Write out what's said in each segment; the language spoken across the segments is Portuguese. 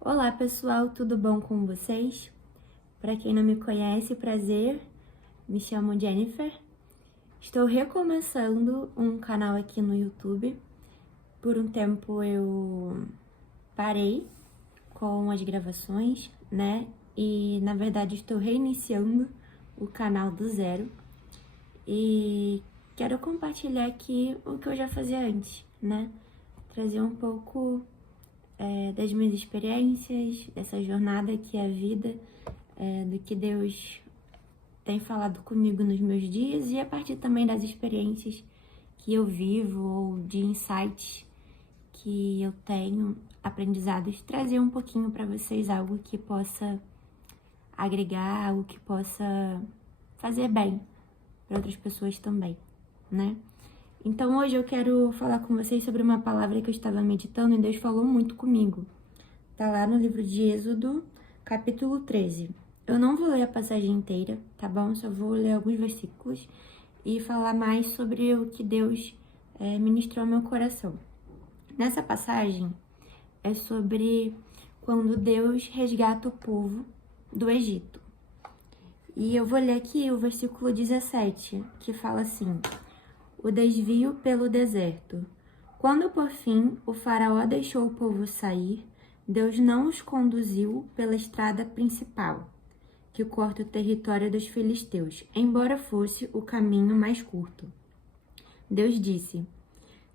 Olá pessoal, tudo bom com vocês? Para quem não me conhece, prazer, me chamo Jennifer. Estou recomeçando um canal aqui no YouTube. Por um tempo eu parei com as gravações, né? E na verdade estou reiniciando o canal do zero. E quero compartilhar aqui o que eu já fazia antes, né? Trazer um pouco das minhas experiências, dessa jornada que é a vida, do que Deus tem falado comigo nos meus dias e a partir também das experiências que eu vivo ou de insights que eu tenho, aprendizados, trazer um pouquinho para vocês algo que possa agregar, algo que possa fazer bem para outras pessoas também, né? Então hoje eu quero falar com vocês sobre uma palavra que eu estava meditando e Deus falou muito comigo. Tá lá no livro de Êxodo, capítulo 13. Eu não vou ler a passagem inteira, tá bom? Só vou ler alguns versículos e falar mais sobre o que Deus ministrou ao meu coração. Nessa passagem é sobre quando Deus resgata o povo do Egito. E eu vou ler aqui o versículo 17, que fala assim: o desvio pelo deserto. Quando por fim o faraó deixou o povo sair, Deus não os conduziu pela estrada principal, que corta o território dos filisteus, embora fosse o caminho mais curto. Deus disse: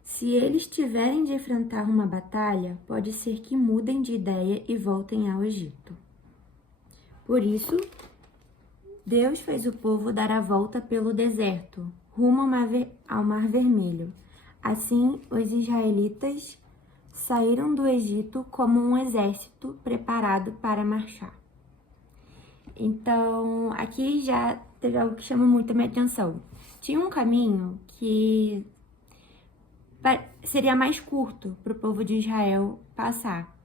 se eles tiverem de enfrentar uma batalha, pode ser que mudem de ideia e voltem ao Egito. Por isso, Deus fez o povo dar a volta pelo deserto, rumo ao Mar Vermelho. Assim, os israelitas saíram do Egito como um exército preparado para marchar. Então, aqui já teve algo que chama muito a minha atenção. Tinha um caminho que seria mais curto para o povo de Israel passar.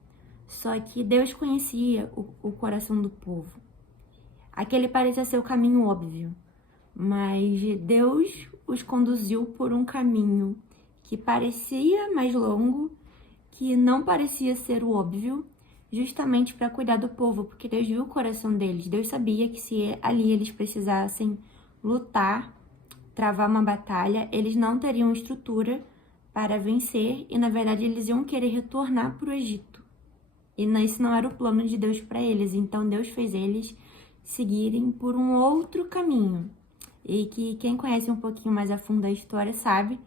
Só que Deus conhecia o coração do povo. Aquele parecia ser o caminho óbvio, mas Deus os conduziu por um caminho que parecia mais longo, que não parecia ser o óbvio, justamente para cuidar do povo, porque Deus viu o coração deles. Deus sabia que se ali eles precisassem lutar, travar uma batalha, eles não teriam estrutura para vencer e, na verdade, eles iam querer retornar para o Egito. E isso não era o plano de Deus para eles. Então, Deus fez eles seguirem por um outro caminho. E que quem conhece um pouquinho mais a fundo a história sabe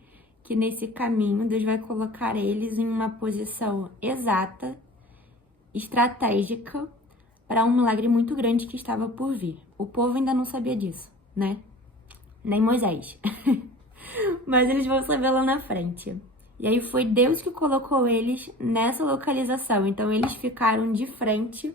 que nesse caminho Deus vai colocar eles em uma posição exata, estratégica, para um milagre muito grande que estava por vir. O povo ainda não sabia disso, né? Nem Moisés. Mas eles vão saber lá na frente. E aí foi Deus que colocou eles nessa localização. Então eles ficaram de frente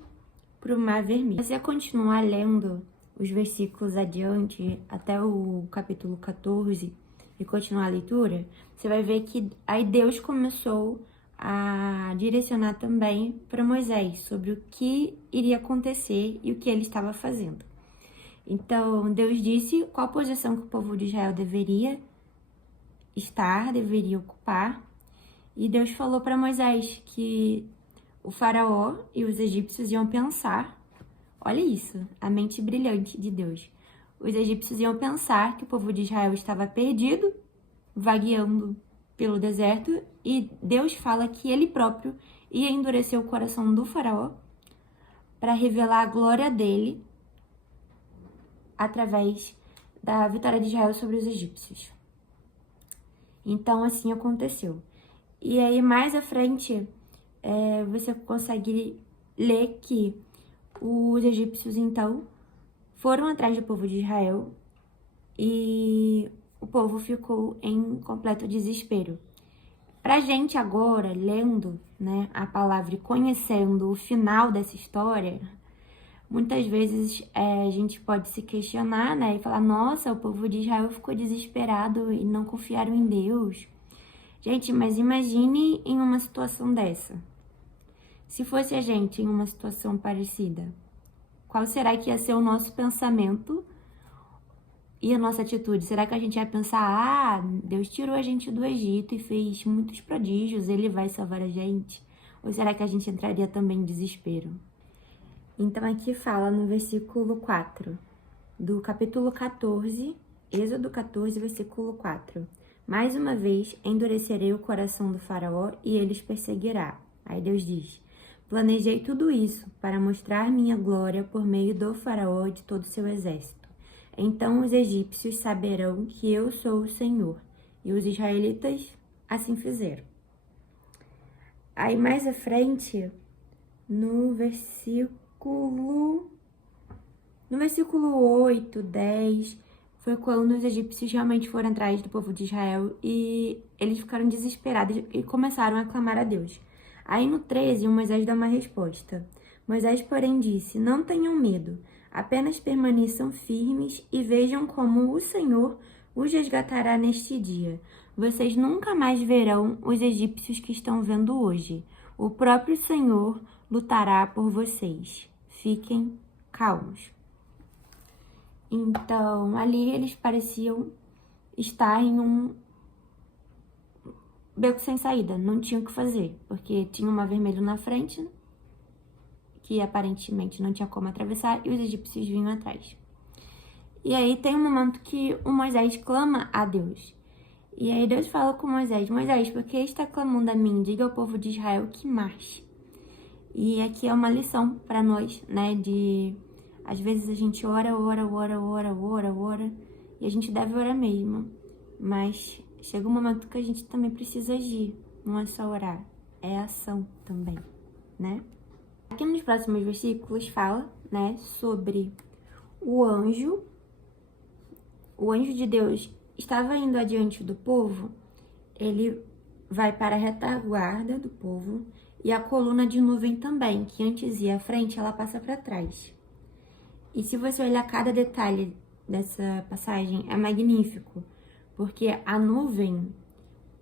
para o Mar Vermelho. Se você continuar lendo os versículos adiante, até o capítulo 14, e continuar a leitura, você vai ver que aí Deus começou a direcionar também para Moisés sobre o que iria acontecer e o que ele estava fazendo. Então, Deus disse qual posição que o povo de Israel deveria estar, deveria ocupar, e Deus falou para Moisés que o faraó e os egípcios iam pensar, olha isso, a mente brilhante de Deus. Os egípcios iam pensar que o povo de Israel estava perdido, vagueando pelo deserto, e Deus fala que ele próprio ia endurecer o coração do faraó para revelar a glória dele através da vitória de Israel sobre os egípcios. Então, assim aconteceu. E aí, mais à frente, você consegue ler que os egípcios, então, foram atrás do povo de Israel e o povo ficou em completo desespero. Pra gente agora, lendo, né, a palavra e conhecendo o final dessa história, muitas vezes a gente pode se questionar, né, e falar, nossa, o povo de Israel ficou desesperado e não confiaram em Deus. Gente, mas imagine em uma situação dessa. Se fosse a gente em uma situação parecida, qual será que ia ser o nosso pensamento e a nossa atitude? Será que a gente ia pensar, Deus tirou a gente do Egito e fez muitos prodígios, ele vai salvar a gente? Ou será que a gente entraria também em desespero? Então aqui fala no versículo 4 do capítulo 14, Êxodo 14, versículo 4. Mais uma vez endurecerei o coração do faraó e ele os perseguirá. Aí Deus diz: planejei tudo isso para mostrar minha glória por meio do faraó e de todo o seu exército. Então os egípcios saberão que eu sou o Senhor. E os israelitas assim fizeram. Aí mais à frente, no versículo 8, 10, foi quando os egípcios realmente foram atrás do povo de Israel e eles ficaram desesperados e começaram a clamar a Deus. Aí no 13, o Moisés dá uma resposta. Moisés, porém, disse: não tenham medo, apenas permaneçam firmes e vejam como o Senhor os resgatará neste dia. Vocês nunca mais verão os egípcios que estão vendo hoje. O próprio Senhor lutará por vocês. Fiquem calmos. Então, ali eles pareciam estar em um beco sem saída, não tinham o que fazer, porque tinha um mar vermelho na frente, que aparentemente não tinha como atravessar, e os egípcios vinham atrás. E aí tem um momento que o Moisés clama a Deus. E aí Deus fala com Moisés: Moisés, por que está clamando a mim? Diga ao povo de Israel que marche. E aqui é uma lição para nós, né, às vezes a gente ora, e a gente deve orar mesmo, mas chega um momento que a gente também precisa agir, não é só orar, é ação também, né? Aqui nos próximos versículos fala, né, sobre o anjo de Deus estava indo adiante do povo, ele vai para a retaguarda do povo, e a coluna de nuvem também, que antes ia à frente, ela passa para trás. E se você olhar cada detalhe dessa passagem, é magnífico, porque a nuvem,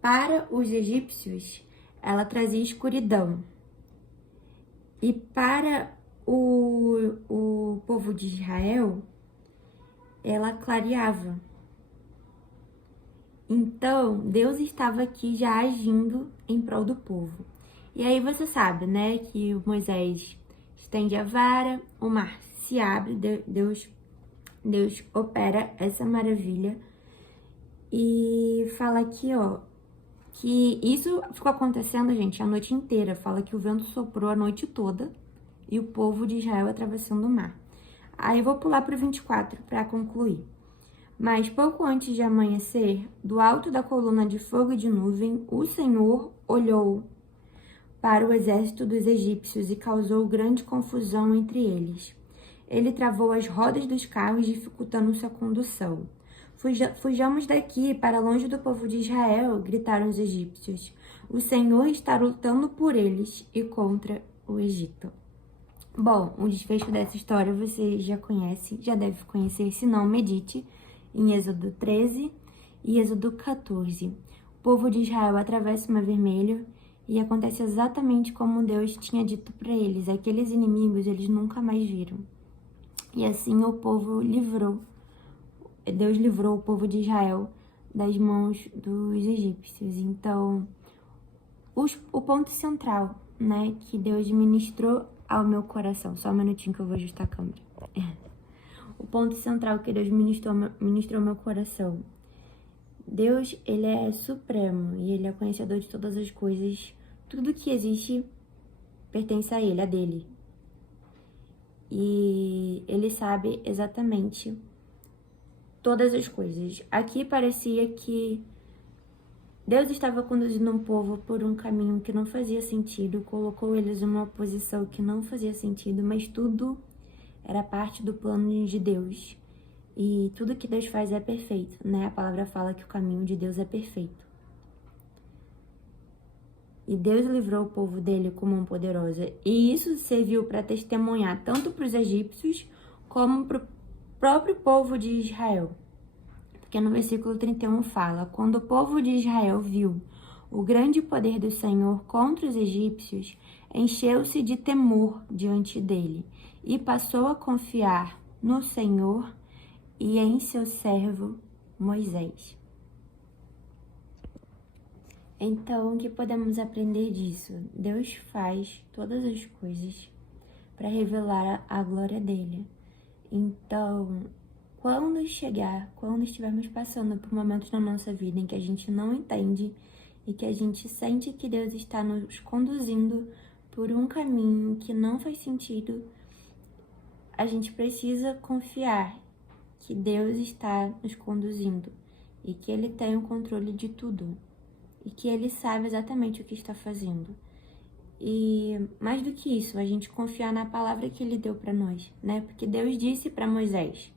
para os egípcios, ela trazia escuridão. E para o povo de Israel, ela clareava. Então, Deus estava aqui já agindo em prol do povo. E aí você sabe, né, que Moisés estende a vara, o mar se abre, Deus opera essa maravilha. E fala aqui, ó, que isso ficou acontecendo, gente, a noite inteira. Fala que o vento soprou a noite toda e o povo de Israel atravessando o mar. Aí eu vou pular para o 24 para concluir. Mas pouco antes de amanhecer, do alto da coluna de fogo e de nuvem, o Senhor olhou para o exército dos egípcios e causou grande confusão entre eles. Ele travou as rodas dos carros, dificultando sua condução. Fujamos daqui, para longe do povo de Israel, gritaram os egípcios. O Senhor está lutando por eles e contra o Egito. Bom, o desfecho dessa história você já conhece, já deve conhecer, se não, medite em Êxodo 13 e Êxodo 14. O povo de Israel atravessa o Mar Vermelho e acontece exatamente como Deus tinha dito para eles. Aqueles inimigos eles nunca mais viram. E assim Deus livrou o povo de Israel das mãos dos egípcios. Então, o ponto central, né, que Deus ministrou ao meu coração. Só um minutinho que eu vou ajustar a câmera. O ponto central que Deus ministrou ao meu coração. Deus, ele é supremo e ele é conhecedor de todas as coisas. Tudo que existe pertence a ele, a dele. E ele sabe exatamente todas as coisas. Aqui parecia que Deus estava conduzindo um povo por um caminho que não fazia sentido, colocou eles em uma posição que não fazia sentido, mas tudo era parte do plano de Deus. E tudo que Deus faz é perfeito, né? A palavra fala que o caminho de Deus é perfeito. E Deus livrou o povo dele com mão poderosa. E isso serviu para testemunhar tanto para os egípcios como para o próprio povo de Israel. Porque no versículo 31 fala: quando o povo de Israel viu o grande poder do Senhor contra os egípcios, encheu-se de temor diante dele e passou a confiar no Senhor e em seu servo Moisés. Então, o que podemos aprender disso? Deus faz todas as coisas para revelar a glória dele. Então, quando estivermos passando por momentos na nossa vida em que a gente não entende e que a gente sente que Deus está nos conduzindo por um caminho que não faz sentido, a gente precisa confiar que Deus está nos conduzindo e que Ele tem o controle de tudo e que Ele sabe exatamente o que está fazendo. E mais do que isso, a gente confiar na palavra que Ele deu para nós, né? Porque Deus disse para Moisés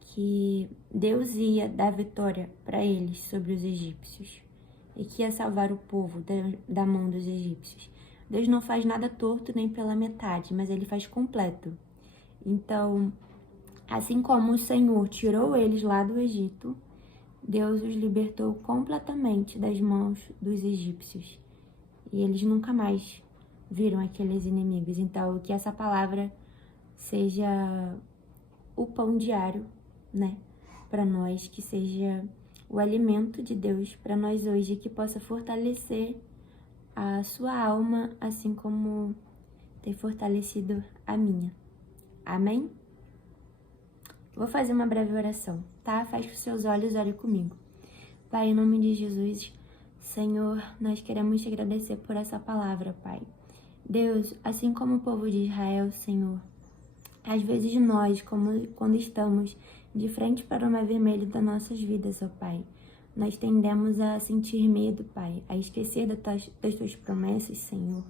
que Deus ia dar vitória para eles sobre os egípcios e que ia salvar o povo da mão dos egípcios. Deus não faz nada torto nem pela metade, mas Ele faz completo. Então, assim como o Senhor tirou eles lá do Egito, Deus os libertou completamente das mãos dos egípcios. E eles nunca mais viram aqueles inimigos. Então, que essa palavra seja o pão diário, né, para nós, que seja o alimento de Deus para nós hoje, que possa fortalecer a sua alma, assim como tem fortalecido a minha. Amém? Vou fazer uma breve oração, tá? Feche os seus olhos, ore comigo. Pai, em nome de Jesus, Senhor, nós queremos te agradecer por essa palavra, Pai. Deus, assim como o povo de Israel, Senhor, às vezes nós, quando estamos de frente para o mar vermelho das nossas vidas, ó Pai, nós tendemos a sentir medo, Pai, a esquecer das tuas promessas, Senhor,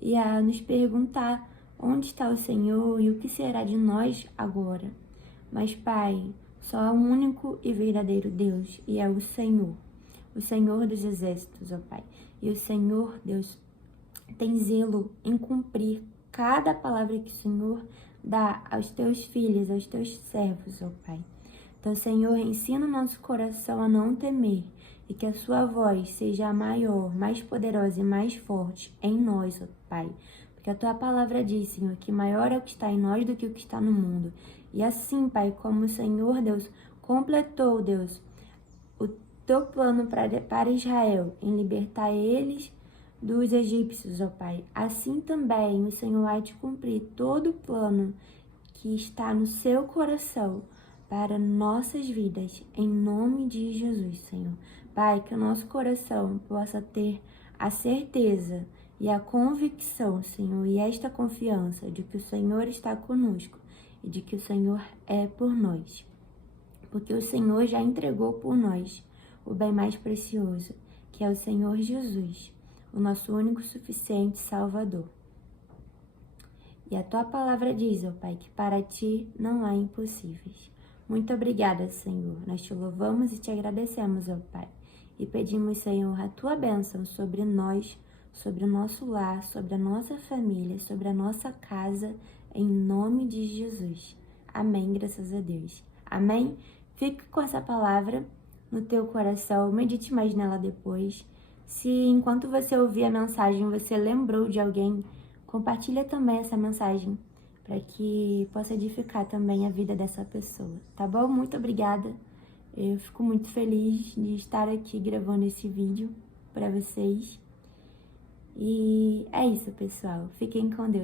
e a nos perguntar onde está o Senhor e o que será de nós agora. Mas, Pai, só há um único e verdadeiro Deus, e é o Senhor dos exércitos, ó Pai. E o Senhor, Deus, tem zelo em cumprir cada palavra que o Senhor dá aos teus filhos, aos teus servos, ó Pai. Então, Senhor, ensina o nosso coração a não temer e que a sua voz seja a maior, mais poderosa e mais forte em nós, ó Pai. Porque a tua palavra diz, Senhor, que maior é o que está em nós do que o que está no mundo. E assim, Pai, como o Senhor, Deus, completou, Deus, o teu plano para Israel em libertar eles dos egípcios, ó Pai. Assim também o Senhor há de cumprir todo o plano que está no seu coração para nossas vidas, em nome de Jesus, Senhor. Pai, que o nosso coração possa ter a certeza e a convicção, Senhor, e esta confiança de que o Senhor está conosco e de que o Senhor é por nós. Porque o Senhor já entregou por nós o bem mais precioso, que é o Senhor Jesus, o nosso único suficiente Salvador. E a tua palavra diz, ó Pai, que para ti não há impossíveis. Muito obrigada, Senhor. Nós te louvamos e te agradecemos, ó Pai. E pedimos, Senhor, a tua bênção sobre nós, sobre o nosso lar, sobre a nossa família, sobre a nossa casa, em nome de Jesus. Amém, graças a Deus. Amém? Fique com essa palavra no teu coração, medite mais nela depois. Se enquanto você ouvir a mensagem, você lembrou de alguém, compartilha também essa mensagem, para que possa edificar também a vida dessa pessoa, tá bom? Muito obrigada. Eu fico muito feliz de estar aqui gravando esse vídeo para vocês. E é isso, pessoal. Fiquem com Deus.